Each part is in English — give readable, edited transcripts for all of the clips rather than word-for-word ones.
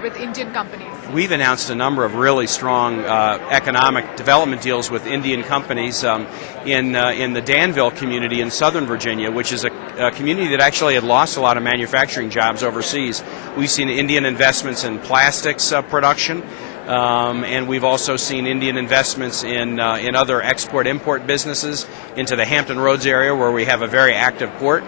with Indian companies? We've announced a number of really strong economic development deals with Indian companies in the Danville community in Southern Virginia, which is a community that actually had lost a lot of manufacturing jobs overseas. We've seen Indian investments in plastics production, and we've also seen Indian investments in other export-import businesses into the Hampton Roads area, where we have a very active port.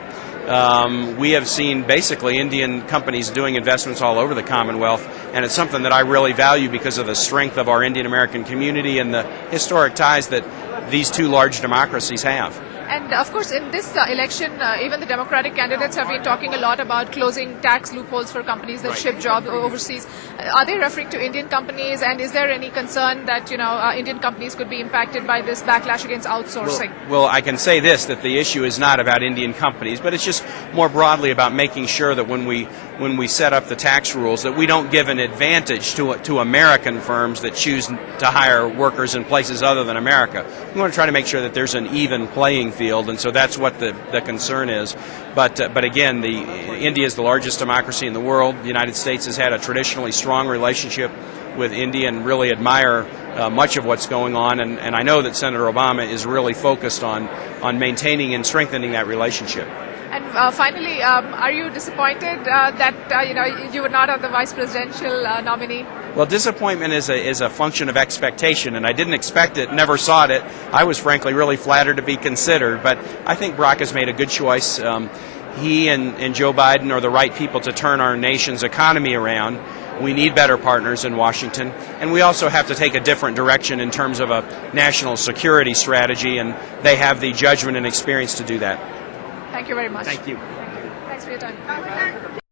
We have seen basically Indian companies doing investments all over the Commonwealth, and it's something that I really value because of the strength of our Indian American community and the historic ties that these two large democracies have. And of course, in this election, even the Democratic candidates have been talking a lot about closing tax loopholes for companies that ship jobs overseas. Are they referring to Indian companies, and is there any concern that Indian companies could be impacted by this backlash against outsourcing? Well, I can say this, that the issue is not about Indian companies, but it's just more broadly about making sure that when we set up the tax rules, that we don't give an advantage to American firms that choose to hire workers in places other than America. We want to try to make sure that there's an even playing field, and so that's what the concern is. But again, India is the largest democracy in the world. The United States has had a traditionally strong relationship with India and really admire much of what's going on, and I know that Senator Obama is really focused on maintaining and strengthening that relationship. And finally, are you disappointed that you were not on the vice presidential nominee? Well, disappointment is a function of expectation, and I didn't expect it, never sought it. I was frankly really flattered to be considered, but I think Barack has made a good choice. He and Joe Biden are the right people to turn our nation's economy around. We need better partners in Washington, and we also have to take a different direction in terms of a national security strategy, and they have the judgment and experience to do that. Thank you very much. Thank you. Thanks for your time.